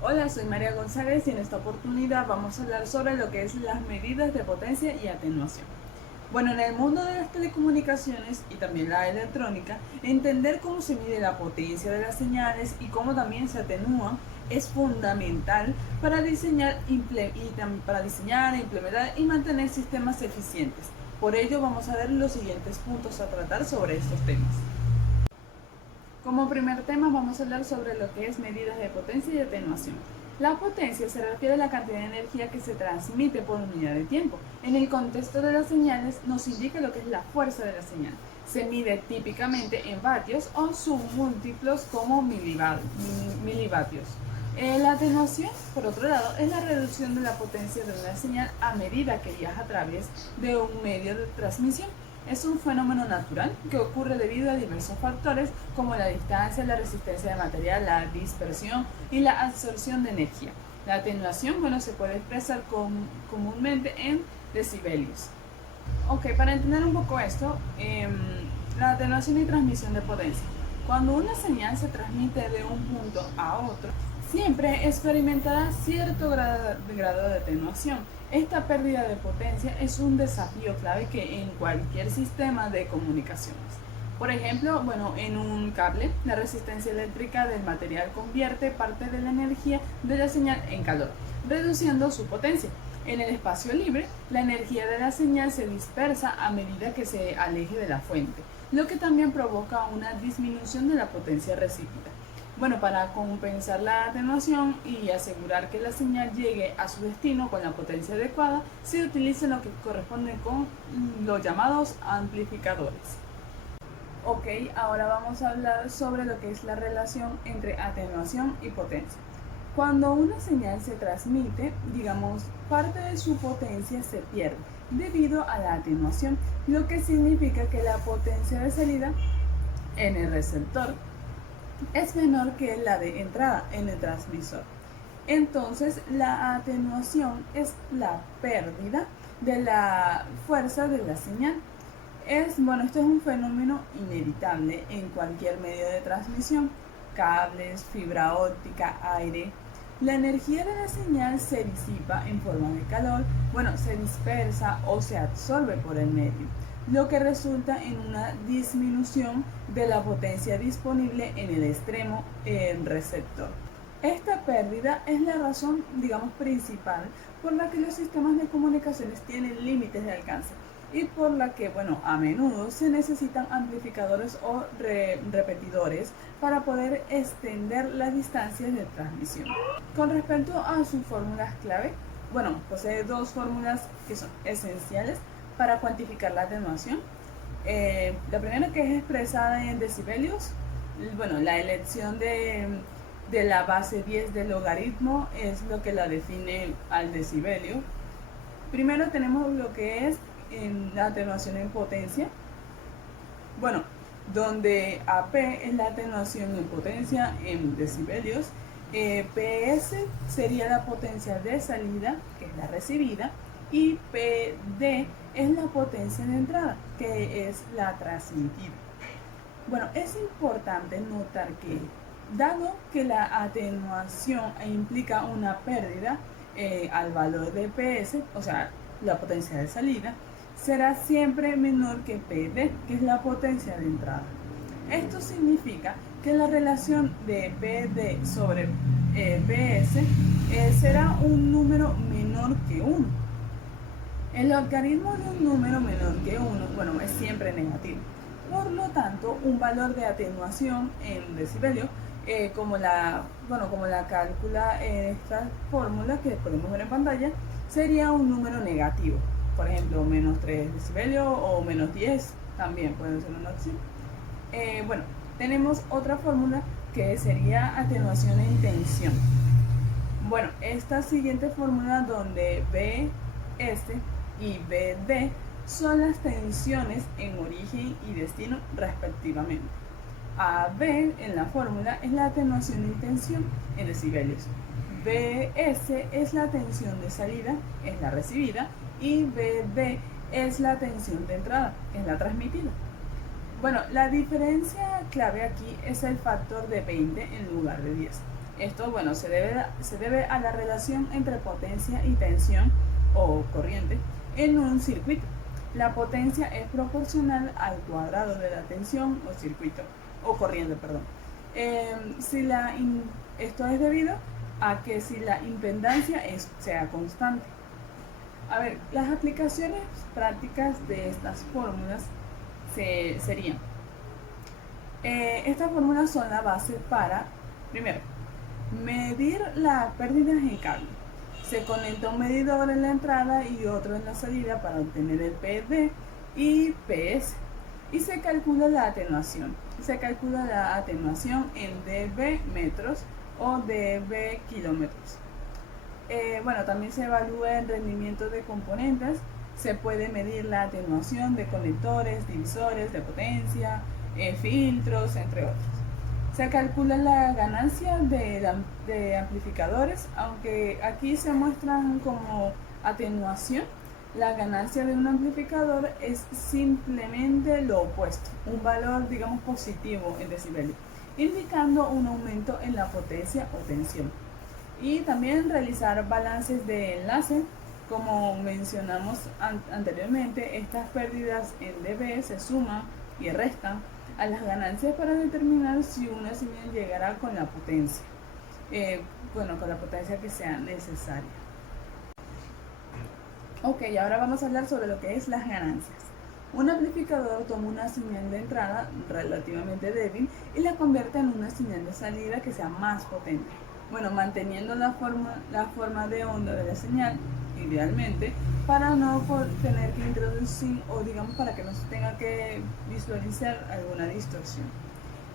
Hola, soy María González y en esta oportunidad vamos a hablar sobre lo que es las medidas de potencia y atenuación. Bueno, en el mundo de las telecomunicaciones y también la electrónica, entender cómo se mide la potencia de las señales y cómo también se atenúan es fundamental para para diseñar, implementar y mantener sistemas eficientes. Por ello vamos a ver los siguientes puntos a tratar sobre estos temas. Como primer tema vamos a hablar sobre lo que es medidas de potencia y atenuación. La potencia se refiere a la cantidad de energía que se transmite por unidad de tiempo. En el contexto de las señales nos indica lo que es la fuerza de la señal. Se mide típicamente en vatios o submúltiplos como milivatios. La atenuación, por otro lado, es la reducción de la potencia de una señal a medida que viaja a través de un medio de transmisión. Es un fenómeno natural que ocurre debido a diversos factores como la distancia, la resistencia de material, la dispersión y la absorción de energía. La atenuación, se puede expresar comúnmente en decibelios. Ok, para entender un poco esto, la atenuación y transmisión de potencia. Cuando una señal se transmite de un punto a otro, siempre experimentará cierto grado de atenuación. Esta pérdida de potencia es un desafío clave que en cualquier sistema de comunicaciones. Por ejemplo, en un cable, la resistencia eléctrica del material convierte parte de la energía de la señal en calor, reduciendo su potencia. En el espacio libre, la energía de la señal se dispersa a medida que se aleje de la fuente, lo que también provoca una disminución de la potencia recibida. Para compensar la atenuación y asegurar que la señal llegue a su destino con la potencia adecuada, se utiliza lo que corresponde con los llamados amplificadores. Ok, ahora vamos a hablar sobre lo que es la relación entre atenuación y potencia. Cuando una señal se transmite, parte de su potencia se pierde debido a la atenuación, lo que significa que la potencia de salida en el receptor es menor que la de entrada en el transmisor. Entonces, la atenuación es la pérdida de la fuerza de la señal. Esto es un fenómeno inevitable en cualquier medio de transmisión, cables, fibra óptica, aire. La energía de la señal se disipa en forma de calor, se dispersa o se absorbe por el medio, lo que resulta en una disminución de la potencia disponible en el extremo receptor. Esta pérdida es la razón, principal por la que los sistemas de comunicaciones tienen límites de alcance y por la que, a menudo se necesitan amplificadores o repetidores para poder extender las distancias de transmisión. Con respecto a sus fórmulas clave, posee dos fórmulas que son esenciales para cuantificar la atenuación. La primera, que es expresada en decibelios. La elección de la base 10 del logaritmo es lo que la define al decibelio. Primero tenemos lo que es la atenuación en potencia, donde AP es la atenuación en potencia en decibelios. PS sería la potencia de salida, que es la recibida, y PD es la potencia de entrada, que es la transmitida. Es importante notar que, dado que la atenuación implica una pérdida al valor de PS, o sea, la potencia de salida, será siempre menor que PD, que es la potencia de entrada. Esto significa que la relación de PD sobre PS será un número menor que 1. El logaritmo de un número menor que 1, es siempre negativo. Por lo tanto, un valor de atenuación en decibelio, como la calcula esta fórmula que podemos ver en pantalla, sería un número negativo. Por ejemplo, menos 3 decibelios o menos 10 también puede ser una opción. Tenemos otra fórmula que sería atenuación en tensión. Esta siguiente fórmula, donde BS y BD son las tensiones en origen y destino respectivamente. AB en la fórmula es la atenuación en tensión en decibelios. BS es la tensión de salida, es la recibida, y BD es la tensión de entrada, es la transmitida. La diferencia clave aquí es el factor de 20 en lugar de 10. Esto, bueno, se debe a la relación entre potencia y tensión o corriente en un circuito. La potencia es proporcional al cuadrado de la tensión o circuito, o corriente, perdón. Esto es debido a que si la impedancia sea constante. A ver, las aplicaciones prácticas de estas fórmulas serían, estas fórmulas son la base para, primero, medir las pérdidas en cable. Se conecta un medidor en la entrada y otro en la salida para obtener el PD y PS. Y se calcula la atenuación. Se calcula la atenuación en dB metros o dB kilómetros. Bueno, también se evalúa el rendimiento de componentes. Se puede medir la atenuación de conectores, divisores de potencia, filtros, entre otros. Se calcula la ganancia de amplificadores, aunque aquí se muestran como atenuación. La ganancia de un amplificador es simplemente lo opuesto, un valor, digamos, positivo en decibelios, indicando un aumento en la potencia o tensión. Y también realizar balances de enlace. Como mencionamos anteriormente, estas pérdidas en dB se suman y restan a las ganancias para determinar si una señal llegará con la potencia, con la potencia que sea necesaria. Ok, ahora vamos a hablar sobre lo que es las ganancias. Un amplificador toma una señal de entrada relativamente débil y la convierte en una señal de salida que sea más potente. Bueno, manteniendo la forma de onda de la señal, idealmente, para no tener que introducir, o digamos para que no se tenga que visualizar alguna distorsión.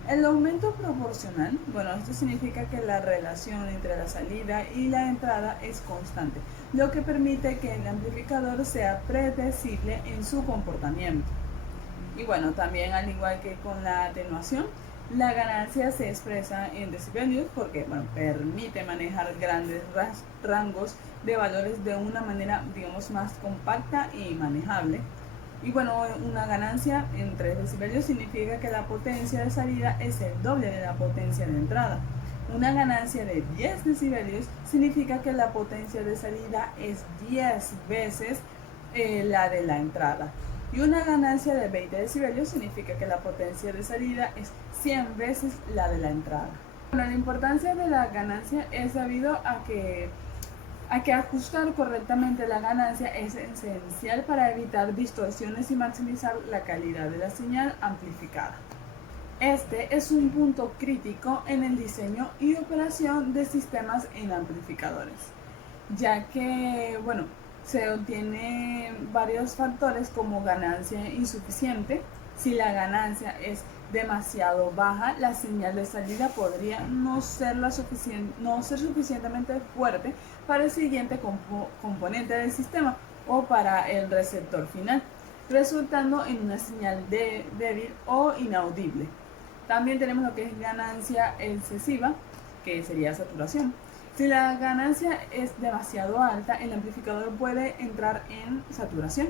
El aumento proporcional, bueno, esto significa que la relación entre la salida y la entrada es constante, lo que permite que el amplificador sea predecible en su comportamiento. Y bueno, también al igual que con la atenuación, la ganancia se expresa en decibelios porque, bueno, permite manejar grandes rangos de valores de una manera, digamos, más compacta y manejable. Y bueno, una ganancia en 3 decibelios significa que la potencia de salida es el doble de la potencia de entrada. Una ganancia de 10 decibelios significa que la potencia de salida es 10 veces la de la entrada. Y una ganancia de 20 decibelios significa que la potencia de salida es 100 veces la de la entrada. Bueno, la importancia de la ganancia es debido a que ajustar correctamente la ganancia es esencial para evitar distorsiones y maximizar la calidad de la señal amplificada. Este es un punto crítico en el diseño y operación de sistemas en amplificadores, ya que, bueno, se obtienen varios factores como ganancia insuficiente. Si la ganancia es demasiado baja, la señal de salida podría no ser suficientemente fuerte para el siguiente componente del sistema o para el receptor final, resultando en una señal débil o inaudible. También tenemos lo que es ganancia excesiva, que sería saturación. Si la ganancia es demasiado alta, el amplificador puede entrar en saturación.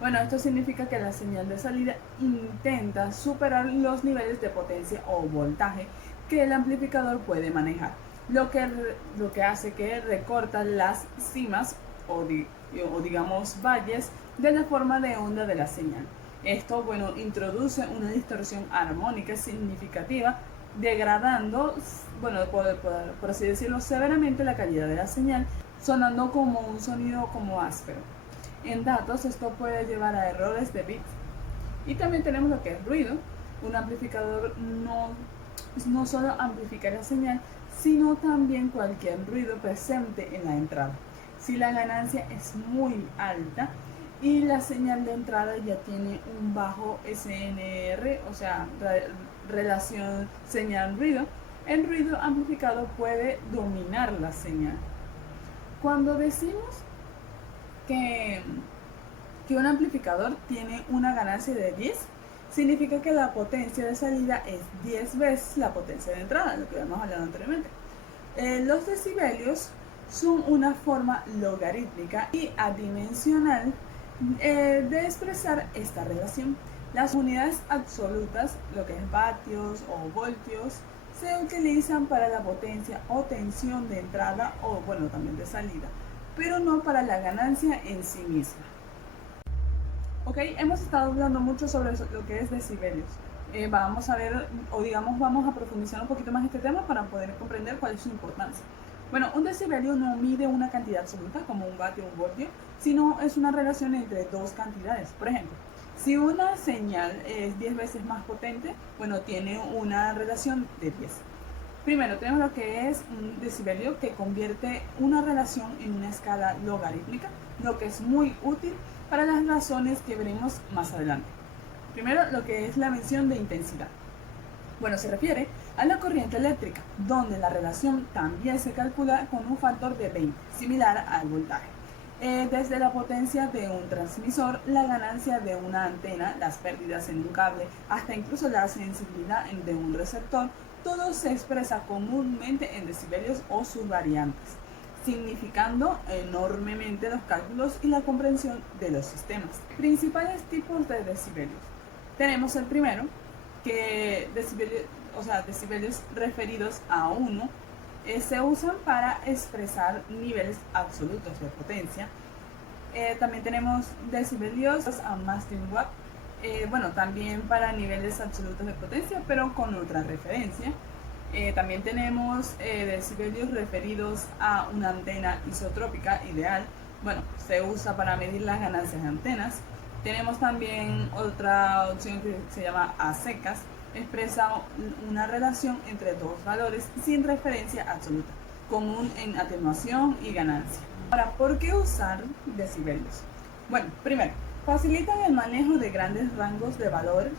Bueno, esto significa que la señal de salida intenta superar los niveles de potencia o voltaje que el amplificador puede manejar, lo que hace que recorta las cimas o digamos valles de la forma de onda de la señal. Esto, bueno, introduce una distorsión armónica significativa, degradando, bueno, por así decirlo, severamente la calidad de la señal, sonando como un sonido como áspero. En datos, esto puede llevar a errores de bits. Y también tenemos lo que es ruido. Un amplificador no solo amplifica la señal, sino también cualquier ruido presente en la entrada. Si la ganancia es muy alta y la señal de entrada ya tiene un bajo SNR, o sea, relación señal-ruido, el ruido amplificado puede dominar la señal. Cuando decimos que un amplificador tiene una ganancia de 10, significa que la potencia de salida es 10 veces la potencia de entrada, lo que habíamos hablado anteriormente. Los decibelios son una forma logarítmica y adimensional de expresar esta relación. Las unidades absolutas, lo que es vatios o voltios, se utilizan para la potencia o tensión de entrada o bueno también de salida, pero no para la ganancia en sí misma. Ok, hemos estado hablando mucho sobre lo que es decibelios. Vamos a ver, o digamos, vamos a profundizar un poquito más este tema para poder comprender cuál es su importancia. Bueno, un decibelio no mide una cantidad absoluta como un vatio o un voltio, sino es una relación entre dos cantidades. Por ejemplo, si una señal es 10 veces más potente, bueno, tiene una relación de 10. Primero tenemos lo que es un decibelio, que convierte una relación en una escala logarítmica, lo que es muy útil para las razones que veremos más adelante. Primero, lo que es la medición de intensidad. Bueno, se refiere a la corriente eléctrica, donde la relación también se calcula con un factor de 20, similar al voltaje. Desde la potencia de un transmisor, la ganancia de una antena, las pérdidas en un cable, hasta incluso la sensibilidad de un receptor, todo se expresa comúnmente en decibelios o sus variantes, significando enormemente los cálculos y la comprensión de los sistemas. Principales tipos de decibelios. Tenemos el primero, que decibelios referidos a 1 se usan para expresar niveles absolutos de potencia. También tenemos decibelios a más de un watt, bueno, también para niveles absolutos de potencia, pero con otra referencia. También tenemos decibelios referidos a una antena isotrópica ideal. Bueno, se usa para medir las ganancias de antenas. Tenemos también otra opción que se llama a secas, expresa una relación entre dos valores sin referencia absoluta, común en atenuación y ganancia. Ahora, ¿por qué usar decibelios? Bueno, primero, facilitan el manejo de grandes rangos de valores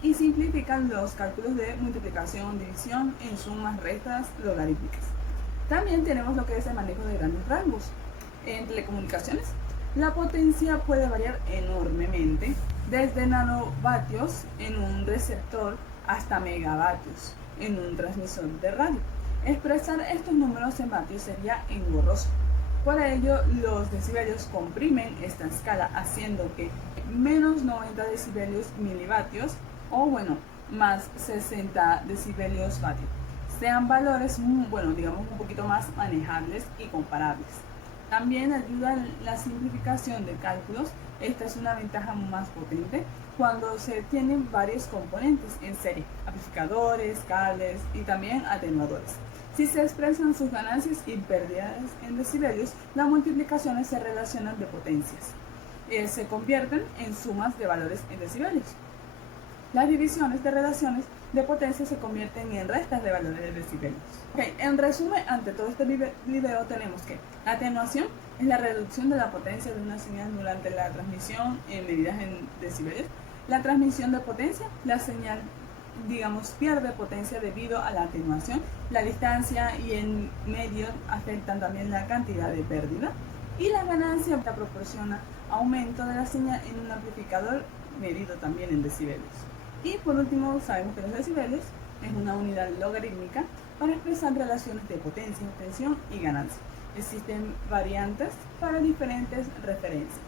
y simplifican los cálculos de multiplicación, división en sumas, restas, logarítmicas. También tenemos lo que es el manejo de grandes rangos. En telecomunicaciones, la potencia puede variar enormemente, desde nanovatios en un receptor hasta megavatios en un transmisor de radio. Expresar estos números en vatios sería engorroso. Por ello, los decibelios comprimen esta escala, haciendo que menos 90 decibelios milivatios o bueno, más 60 decibelios vatio sean valores, bueno, digamos un poquito más manejables y comparables. También ayuda en la simplificación de cálculos. Esta es una ventaja más potente cuando se tienen varios componentes en serie, amplificadores, cables y también atenuadores. Si se expresan sus ganancias y pérdidas en decibelios, las multiplicaciones se relacionan de potencias. Se convierten en sumas de valores en decibelios. Las divisiones de relaciones de potencia se convierten en restas de valores de decibelios. Okay, en resumen, ante todo este video tenemos que la atenuación es la reducción de la potencia de una señal durante la transmisión en medidas en decibelios. La transmisión de potencia, la señal pierde potencia debido a la atenuación. La distancia y el medio afectan también la cantidad de pérdida. Y la ganancia proporciona aumento de la señal en un amplificador medido también en decibelios. Y por último, sabemos que los decibelios es una unidad logarítmica para expresar relaciones de potencia, tensión y ganancia. Existen variantes para diferentes referencias.